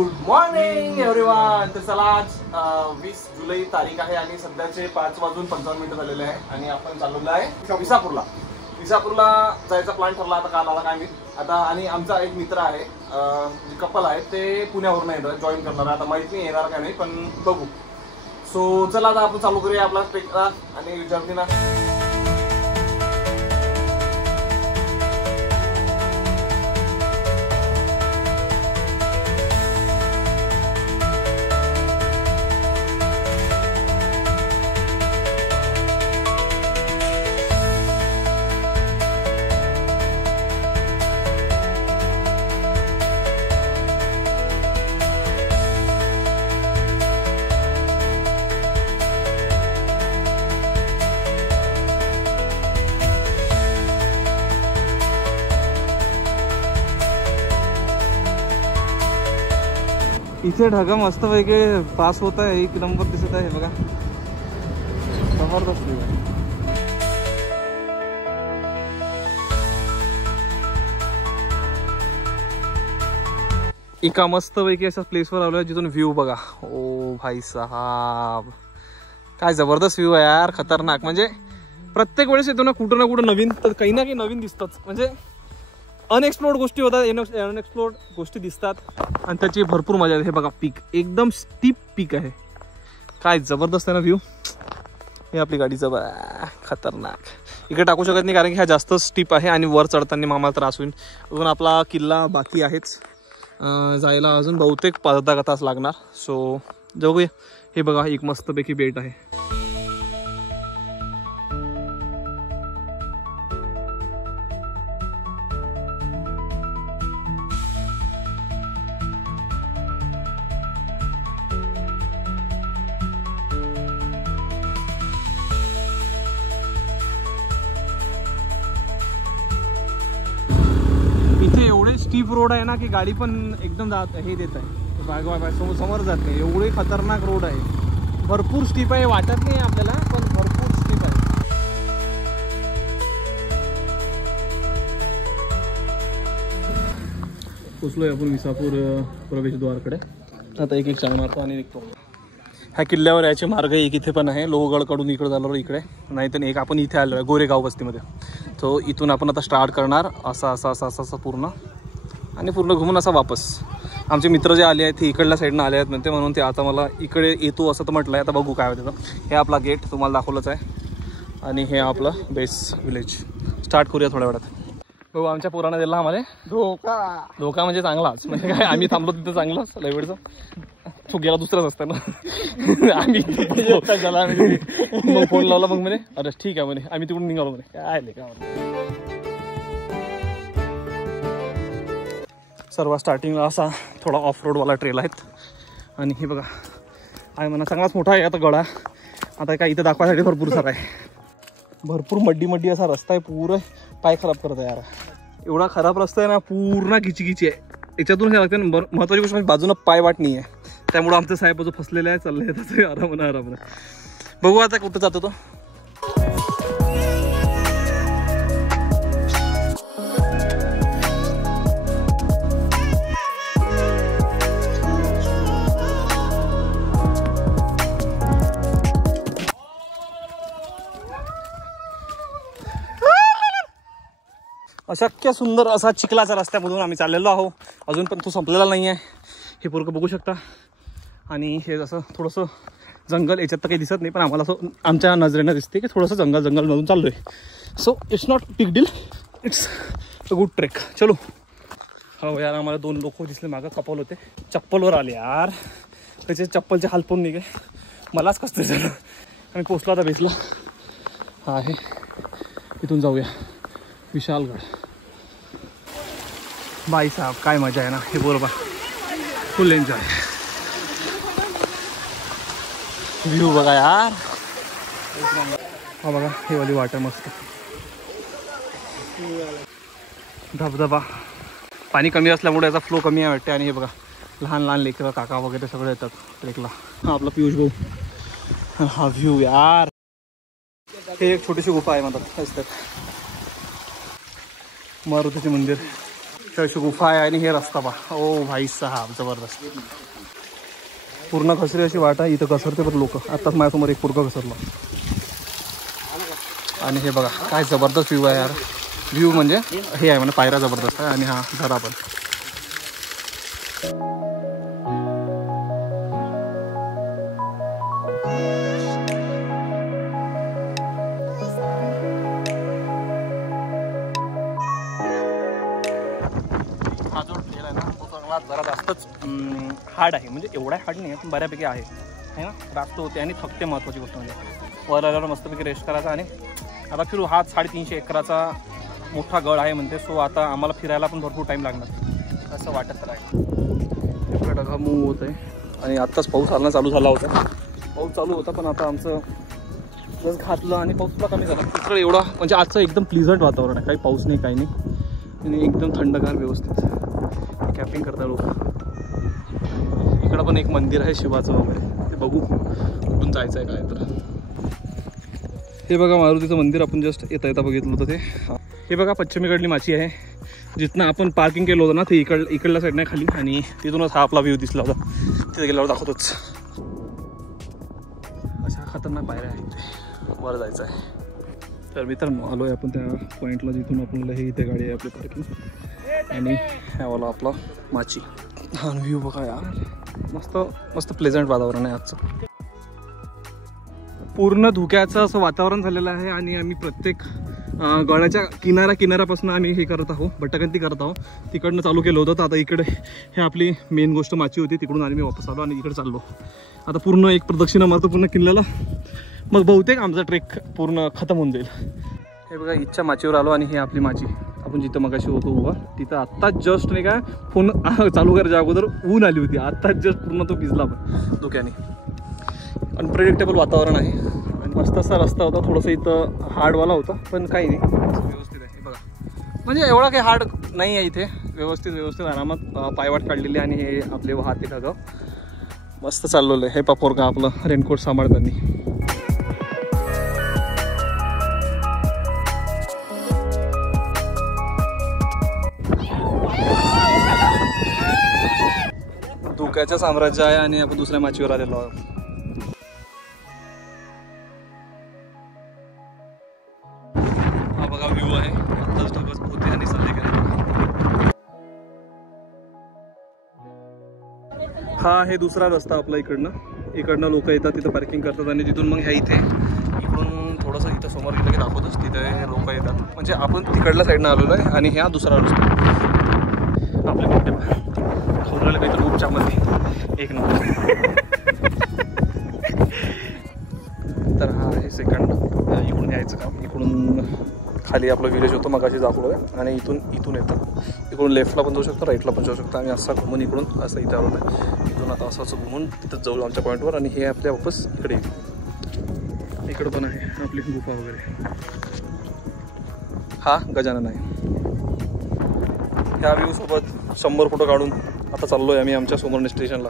Good morning everyone. तर चला आज 20 जुलै तारीख आहे आणि सध्याचे 5:55 झालेले आहे आणि आपण चाललेलो आहे विसापूरला. विसापूरला जायचा प्लॅन ठरला. आता काल आला काय मी आता. आणि आमचा एक मित्र आहे, कपल आहे, ते पुण्यावरून येणार, जॉईन करणार. आता माहित नाही येणार का नाही, पण बघू. सो चला आता आपण चालू करूया आपला ट्रेकला आणि जर्नीला. इथे ढगा मस्त पैकी पास होत आहे. एक नंबर दिसत आहे बघा, जबरदस्त. एका मस्त पैकी अशा प्लेसवर आलोय जिथून व्ह्यू बघा. ओ भाई साहब, काय जबरदस्त व्ह्यू आहे यार, खतरनाक. म्हणजे प्रत्येक वेळेस येतो ना कुठं ना कुठं नवीन, तर काही ना काही नवीन दिसतच. म्हणजे अनएक्सप्लोर्ड गोष्टी होतात, अनएक्सप्लोर्ड गोष्टी दिसतात आणि त्याची भरपूर मजा येते. हे बघा पीक, एकदम स्टीप पीक आहे. काय जबरदस्त आहे ना व्ह्यू. हे आपली गाडीचं खतरनाक. इकडे टाकू शकत नाही कारण की ह्या जास्त स्टीप आहे आणि वर चढताना मामाला त्रास होईल. अजून आपला किल्ला बाकी आहेच जायला, अजून बहुतेक 5-10 तास लागणार. सो जाऊया. हे बघा एक मस्तपैकी बेट आहे. एवढे स्टीप रोड आहे ना की गाडी पण एकदम हे देत आहे, समोर जात नाही. एवढे खतरनाक रोड आहे, भरपूर स्टीप आहे. वाटत नाही आपल्याला, पण भरपूर स्टीप आहे. पोचलोय आपण विसापूर प्रवेशद्वारकडे. आता एक चाल मारतो आणि निघतो. ह्या किल्ल्यावर याचे मार्ग एक इथे पण आहे, लोहगडकडून इकडे झालं इकडे, नाही तर एक आपण इथे आलो आहे गोरेगाव वस्तीमध्ये. तो इथून आपण आता स्टार्ट करणार असं पूर्ण आणि पूर्ण घुमून असा वापस. आमचे मित्र जे आले आहेत ते इकडल्या साईडनं आले आहेत म्हणते, म्हणून ते आता मला इकडे येतो असं तर म्हटलं आहे. आता बघू काय होतं. हे आपला गेट तुम्हाला दाखवलंच आहे आणि हे आपलं बेस विलेज. स्टार्ट करूया थोड्या वेळात. बघू आमच्या पोरानं दिला आम्हाला धोका म्हणजे चांगलाच. म्हणजे काय आम्ही थांबलो तिथं चांगलंच लय वेळचं. तो गेला दुसराच असतं ना. आम्ही मग फोन लावला, मग म्हणे अरे ठीक आहे म्हणे, आम्ही तिकडून निघालो म्हणे. काय का सर्व स्टार्टिंगला असा थोडा ऑफ रोडवाला ट्रेल आहेत. आणि हे बघा आहे म्हणा चांगलाच मोठा आहे आता गडा. आता काय इथं दाखवायसाठी भरपूर सारा आहे. भरपूर मड्डी असा रस्ता आहे, पूर्ण पाय खराब करत आहे यार. एवढा खराब रस्ता आहे ना, पूर्ण खिची आहे. याच्यातून हे लागते ना. महत्त्वाची गोष्ट म्हणजे बाजूनं पाय वाट नाही आहे, त्यामुळे आमचं साहेब जो फसलेला आहे चाललंय त्याचं आराम. बघू आता कुठं जातो तो. अशक्य सुंदर असा चिखलाचा रस्त्यामधून आम्ही चाललेलो आहोत. अजून पण तो संपलेला नाही आहे. हे पोरकं बघू शकता. आणि हे जसं थोडंसं जंगल, याच्यात तर काही दिसत नाही, पण आम्हाला असं आमच्या नजरेनं दिसते की थोडंसं जंगलमधून चाललो आहे. So it's not big deal, it's a good trek. चलो. हो यार, आम्हाला 2 लोक दिसले मागं, कपल होते, चप्पलवर आले यार. त्याचे चप्पलचे हाल पण निघे, मलाच कसं झालं. आम्ही पोचलो आता बेसला. हा आहे, इथून जाऊया विशालगड. बाई साहेब काय मजा आहे ना. हे बरोबर फुल एन्जॉय. व्ह्यू बघा यार. हा बघा हे वाली वाटर मस्त. धबधबा. पाणी कमी असल्यामुळे याचा फ्लो कमी आहे वाटते. आणि हे बघा लहान लहान लेकरं, काका वगैरे सगळे येतात ट्रेकला. हा आपला पियुष भाऊ. हा व्ह्यू यार. हे एक छोटीशी गुफा आहे म्हणतात. मारुतीचे मंदिर. इकडे अशी गुफा आहे आणि हे रस्ता पहा. ओ भाई साहेब जबरदस्त. पूर्ण घसरी अशी वाट आहे. इथं घसरते पण लोक. आत्ताच माझ्यासमोर एक पुरकं घसरलं. आणि हे बघा काय जबरदस्त व्ह्यू आहे यार. व्ह्यू म्हणजे हे आहे म्हणजे पायऱ्या जबरदस्त आहे. आणि हा झरा पण. हा जो ट्रेल आहे ना तो चांगला जरा जास्तच हार्ड आहे. म्हणजे एवढा हार्ड नाही आहे पण बऱ्यापैकी आहे ना. रास्त होते आणि थकते. महत्त्वाची गोष्ट म्हणजे वर आल्यावर मस्तपैकी रेस्ट करायचा. आणि आता फिरू. हा 350 एकराचा मोठा गड आहे म्हणते. सो आता आम्हाला फिरायला पण भरपूर टाईम लागणार असं वाटत आहे. इकडे ढगा मूव होत आहे आणि आत्ताच पाऊस आला चालू झाला होता. पाऊस चालू होता पण आता आमचं बस घातलं आणि पाऊस थोडा कमी झाला. इकडे एवढा म्हणजे आजचं एकदम प्लीझंट वातावरण आहे. काही पाऊस नाही काही नाही आणि एकदम थंडगार व्यवस्थित. कॅम्पिंग करता लोक. इकडं पण एक मंदिर आहे शिवाचं वगैरे. ते बघू कुठून जायचं आहे काय तर. हे बघा मारुतीचं मंदिर आपण जस्ट येता येता बघितलं होतं ते. हे बघा पश्चिमेकडली माची आहे. जिथनं आपण पार्किंग केलं होतं ना ते इकडल्या साईडने खाली. आणि तिथूनच हा आपला व्ह्यू दिसला होता. तिथे गेल्यावर दाखवतोच. अशा खतरनाक पायऱ्या आहेत. वर जायचं आहे. तर मित्रांनो आलो आहे आपण त्या पॉईंटला जिथून आपल्याला हे इथे गाडी आहे आपली पार्किंग. आणि ह्यावाला आपला माची. हा व्ह्यू बघा यार. मस्त मस्त प्लेझंट वातावरण आहे आजचं. पूर्ण धुक्याचं असं वातावरण झालेलं आहे. आणि आम्ही प्रत्येक गडाच्या किनाऱ्यापासून आम्ही हे करत आहोत. भटकंती करत आहोत. तिकडनं चालू केलं होतं. तर आता इकडे हे आपली मेन गोष्ट माची होती. तिकडून आम्ही वापस आलो आणि इकडे चाललो. आता पूर्ण एक प्रदक्षिणा मारतो पूर्ण किल्ल्याला. मग बहुतेक आमचा ट्रेक पूर्ण खतम होऊन जाईल. हे बघा इच्छा माचीवर आलो. आणि हे आपली माची आपण जिथं मगाशी होतो उभा तिथं आत्ताच जस्ट नाही का फोन चालू करायच्या अगोदर ऊन आली होती. आत्ताच जस्ट पूर्ण तो भिजला पण धुक्याने. अनप्रेडिक्टेबल वातावरण आहे. आणि मस्त असा रस्ता होता. थोडंसं इथं हार्डवाला होता पण काही नाही व्यवस्थित आहे. बघा म्हणजे एवढा काही हार्ड नाही आहे इथे. व्यवस्थित आरामात पायवाट काढलेली. आणि हे आपले वाहते ढगं मस्त चाललेलं आहे. हे पापोर का आपलं रेनकोट सांभाळताना. धुक्याचं साम्राज्य आहे आणि आपण दुसऱ्या माचीवर आलेलो आहोत. हा बघा व्ह्यू आहे. आत्ताच ढगच होते आणि चालले गेले. हा हे दुसरा रस्ता आपला इकडनं लोक येतात तिथं पार्किंग करतात. आणि तिथून मग ह्या इथे इकडून थोडंसं इथं समोर गेलं की दाखवतोच तिथे लोक येतात. म्हणजे आपण तिकडल्या साईडनं आलेलो आहे. आणि ह्या दुसरा रस्ता आपल्या मोठे खोरलेलं काहीतरी उपच्यामध्ये एक नंबर. तर हा आहे सेकंड. इकडून यायचं काम. इकडून खाली आपला विलेज होतो मग अशी दाखवलं आहे. आणि इथून येतं. इकडून लेफ्टला पण जाऊ शकतो राईटला पण जाऊ शकतो. आम्ही असा घुमून इकडून असं इथे आलो आहे. इथून आता असं घुमून तिथं जाऊ आमच्या पॉईंटवर. आणि हे आपल्या वापस इकडे येईल. इकडं पण आहे आपली गुफा वगैरे. हा गजानन आहे. ह्या व्ह्यू सोबत 100 फोटो काढून आता चाललो आहे आम्ही आमच्या सोमरणे स्टेशनला.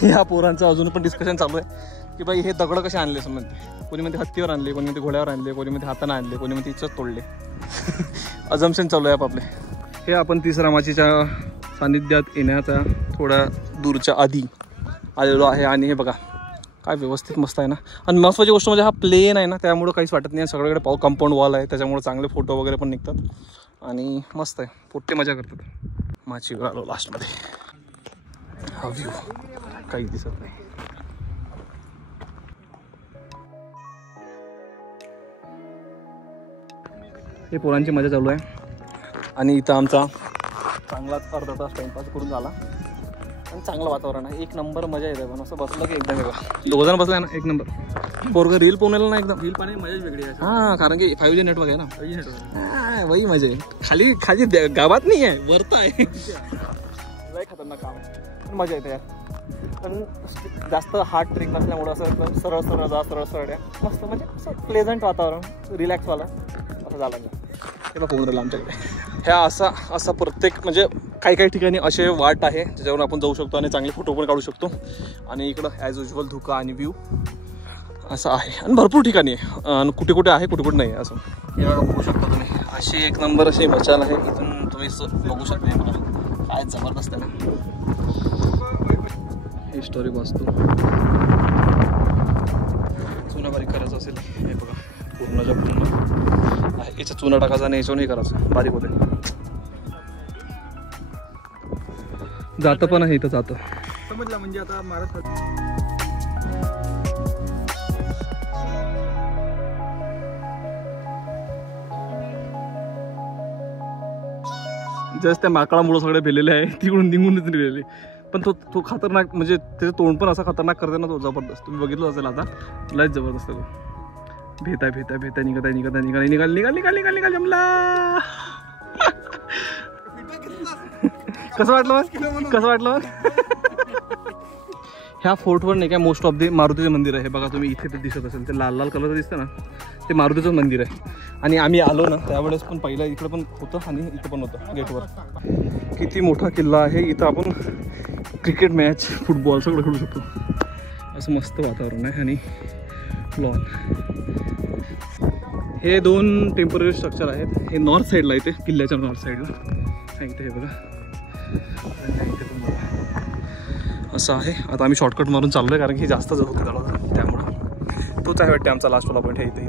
ह्या पोरांचं अजून पण डिस्कशन चालू आहे की बाई हे दगड कसे आणले असं म्हणते. कोणी म्हणते हत्तीवर आणले, कोणी म्हणते घोड्यावर आणले, कोणी म्हणते हाताने आणले, कोणी म्हणते इच्छाच तोडले. अजम्पशन चालू आहे आपले. हे आपण तिसऱ्या माचीच्या सानिध्यात येण्याचा थोड्या दूरच्या आधी आलेलो आहे. आणि हे बघा काय व्यवस्थित मस्त आहे ना. आणि महत्त्वाची गोष्ट म्हणजे हा प्लेन आहे ना त्यामुळं काहीच वाटत नाही. सगळीकडे कंपाऊंड वॉल आहे त्याच्यामुळे चांगले फोटो वगैरे पण निघतात. आणि मस्त आहे. पोट्टे मजा करतात. माचीवर आलो लास्टमध्ये. हा व्ह्यू काही दिसत नाही. हे पोरांची मजा चालू आहे. आणि इथं आमचा चांगलाच अर्धा तास टाइमपास करून झाला. आणि चांगलं वातावरण आहे. एक नंबर मजा येते. पण असं बसलं की एकदम वेगळं. 2 जण बसलाय ना एक नंबर. पोरग रील पोहण्याला ना एकदम. रील पाणी मजाच वेगळी आहे. हां कारण की 5G नेटवर्क आहे ना. 5G नेटवर्क हां वही मजा आहे. खाली गावात नाही आहे वरत आहे. लय खतरनाक काम आहे. मजा येते यार. पण जास्त हार्ड ट्रेक नसल्यामुळं असं सरळ सरळ या मस्त म्हणजे असं प्लेझंट वातावरण रिलॅक्सवाला असं झालं. त्याला फोन राहिला आमच्याकडे. ह्या असा प्रत्येक म्हणजे काही ठिकाणी असे वाट आहे ज्याच्यावरून आपण जाऊ शकतो आणि चांगले फोटो पण काढू शकतो. आणि इकडं ॲज युजल धुका आणि व्ह्यू असं आहे आणि भरपूर ठिकाणी आहे आणि कुठे कुठे आहे कुठे कुठे नाही आहे असं. हे बघू शकता तुम्ही, अशी एक नंबर अशी मचाल आहे. इथून तुम्ही बघू शकता काय जबरदस्त आहे ना. हिस्टॉरिक वास्तू चुना बारीक करायचं असेल हे बघा, पूर्णच्या पूर्ण आहे. याच्यात चुना टाकायचा आणि याच्यावर हे करायचं बारीक होते. जातं पण आहे इथं, जातं समजलं म्हणजे आता महाराष्ट्रात जस्ट त्या माकडामुळे सगळे भेलेले आहे, तिकडून निघूनच निघाले. पण तो खतरनाक, म्हणजे त्याचं तोंड पण असा खतरनाक करते ना तो, जबरदस्त. तुम्ही बघितलं असेल आता, लयच जबरदस्त तो. भेता निघाल जमला. कसं वाटलं मग? ह्या फोर्टवर नाही काय मोस्ट ऑफ द मारुतीचे मंदिर आहे. बघा तुम्ही इथे ते दिसत असेल, ते लाल लाल कलर दिसतं ना, ते मारुतीचं मंदिर आहे. आणि आम्ही आलो ना त्यावेळेस पण पहिला इकडे पण होतं आणि इथं पण होतं गेटवर. किती मोठा किल्ला आहे. इथं आपण क्रिकेट मॅच, फुटबॉल सगळं खेळू शकतो. असं मस्त वातावरण आहे. आणि लॉन, हे 2 टेम्पररी स्ट्रक्चर आहेत. हे नॉर्थ साईडला येते, किल्ल्याच्या नॉर्थ साईडला सांगितलं. हे बघा असं आहे. आता आम्ही शॉर्टकट मारून चाललो आहे, कारण की जास्त जर होते त्याला, त्यामुळं तोच आहे वाटते आमचा लास्टवाला पॉईंट. हे इथे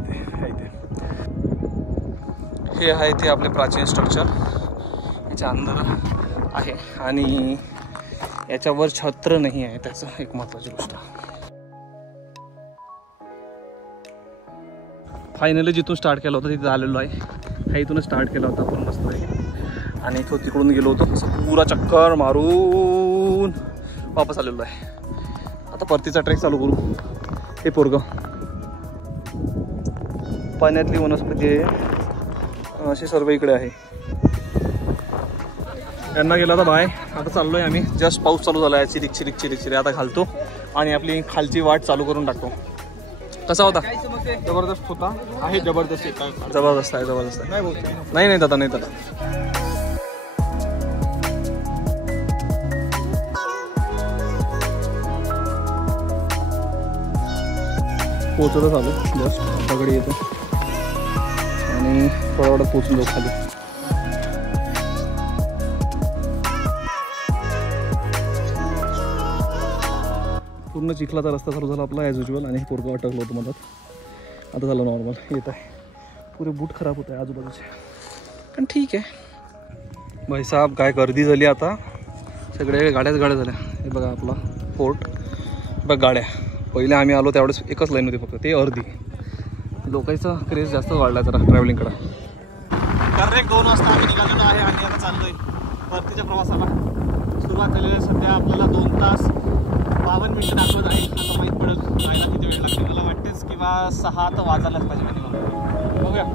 हे आहे ते आपले प्राचीन स्ट्रक्चर. याच्या अंदर आहे आणि याच्यावर छत्र नाही आहे, त्याचं एक महत्त्वाची गोष्ट. फायनली जिथून स्टार्ट केला होता तिथे आलेलो आहे. हा इथूनच स्टार्ट केला होता आपण मस्त आहे. आणि इथं तिकडून गेलो होतो, असं पुरा चक्कर मारून वापस आलेलो आहे. आता परतीचा ट्रेक चालू करू. हे पोरगं पाण्यातली वनस्पती आहे, असे सर्व इकडे आहे. यांना गेला होता बाय. आता चाललोय आम्ही. जस्ट पाऊस चालू झाला आहे, चिरिक चिरिक चिरिक चिरिक. आता घालतो आणि आपली खालची वाट चालू करून टाकतो. कसा होता? जबरदस्त होता आहे. जबरदस्त आहे, जबरदस्त आहे, जबरदस्त आहे. नाही दादा, नाही दादा. पोचतच आलो, जस्ट दगडी येतो आणि थोड्या वेळात पोचून जाऊ खाली. पूर्ण चिखलाचा रस्ता चालू झाला आपला ॲज युजल. आणि पोरगं अटकलो होतं मधात. आता झालं नॉर्मल, येत आहे. पुरे बूट खराब होत आहे आजूबाजूचे, पण ठीक आहे. भाई साहेब काय गर्दी झाली आता, सगळे गाड्याच गाड्या झाल्या. हे बघा आपला फोर्ट, बघ गाड्या. पहिले आम्ही आलो त्यावेळेस एकच लाईन होती फक्त, ते अर्धी. लोकांचा क्रेज जास्त वाढला जरा ट्रॅव्हलिंगकडं. करेक्ट 2 वाजता आम्ही निघालेलो आहे आणि आता चाललोय परतीच्या प्रवासाला. सुरुवात झालेली आहे. सध्या आपल्याला 2 तास 52 मिनिटं दाखवत आहे. आता माहीत पडेल जायला किती वेळ लागते. मला वाटतेच किंवा 6 तर वाजायलाच पाहिजे मिनिमम. बघूया.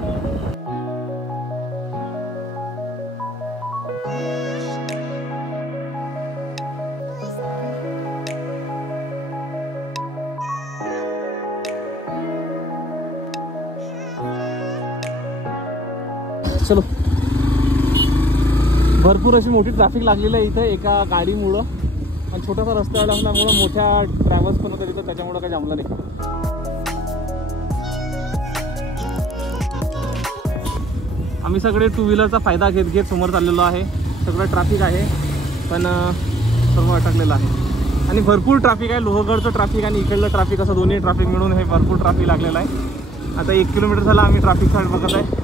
चलो. भरपूर अशी मोठी ट्रॅफिक लागलेली आहे इथे एका गाडीमुळं. आणि छोटासा रस्ता असल्यामुळं मोठ्या ट्रॅव्हल्स पण होत्या तिथं, त्याच्यामुळं काही जमलं नाही. आम्ही सगळे 2 व्हीलरचा फायदा घेत घेत समोर चाललेलो आहे. सगळं ट्रॅफिक आहे, पण सर्व अटकलेलं आहे. आणि भरपूर ट्रॅफिक आहे. लोहगडचं ट्रॅफिक आणि इकडलं ट्रॅफिक, असं दोन्ही ट्रॅफिक मिळून हे भरपूर ट्रॅफिक लागलेलं आहे. आता 1 किलोमीटर झाला आम्ही ट्रॅफिक साईड बघत आहे.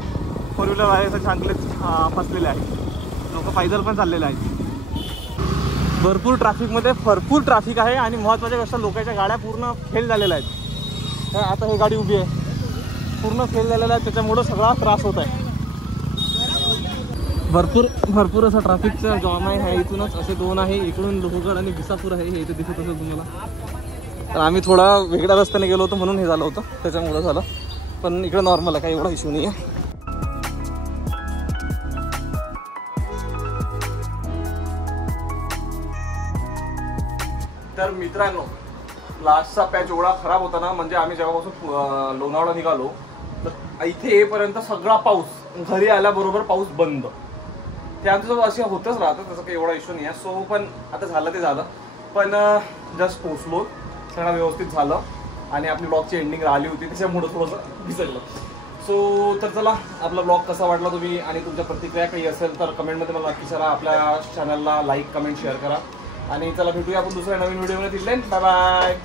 4 व्हीलर आहे तर चांगलेच फसलेले आहेत. लोक पैदल पण चाललेले आहेत. भरपूर ट्रॅफिकमध्ये भरपूर ट्रॅफिक आहे. आणि महत्त्वाची गोष्ट, लोकांच्या गाड्या पूर्ण फेल झालेल्या आहेत. आता ही गाडी उभी आहे, पूर्ण फेल झालेल्या आहेत. त्याच्यामुळं सगळा त्रास होत आहे. भरपूर असा ट्रॅफिकचा जॉम आहे. इथूनच असे 2 आहे, इकडून लोहगड आणि विसापूर आहे. हे इथे दिसत असेल तुम्हाला. तर आम्ही थोडा वेगळ्या रस्त्याने गेलो होतो म्हणून हे झालं होतं, त्याच्यामुळं झालं. पण इकडे नॉर्मल आहे, काही एवढा इश्यू नाही आहे. तर मित्रांनो, लास्टचा पॅच एवढा खराब होता ना, म्हणजे आम्ही जेव्हापासून लोणावळा निघालो तर इथे येईपर्यंत सगळा पाऊस, घरी आल्याबरोबर पाऊस बंद. ते आमचं असे होतच राहतं, त्याचा काही एवढा इश्यू नाही आहे. सो पण आता झालं ते झालं. पण जस्ट पोचलो, सगळं व्यवस्थित झालं. आणि आपली ब्लॉगची एंडिंग राहिली होती त्याच्यामुळं थोडंसं विसरलं. सो तर चला, आपला ब्लॉग कसा वाटला तुम्ही आणि तुमच्या प्रतिक्रिया काही असेल तर कमेंटमध्ये मला नक्की करा. आपल्या चॅनलला लाईक कमेंट शेअर करा आणि चला भेटूया आपण दुसऱ्या नवीन व्हिडिओमध्ये. Bye bye.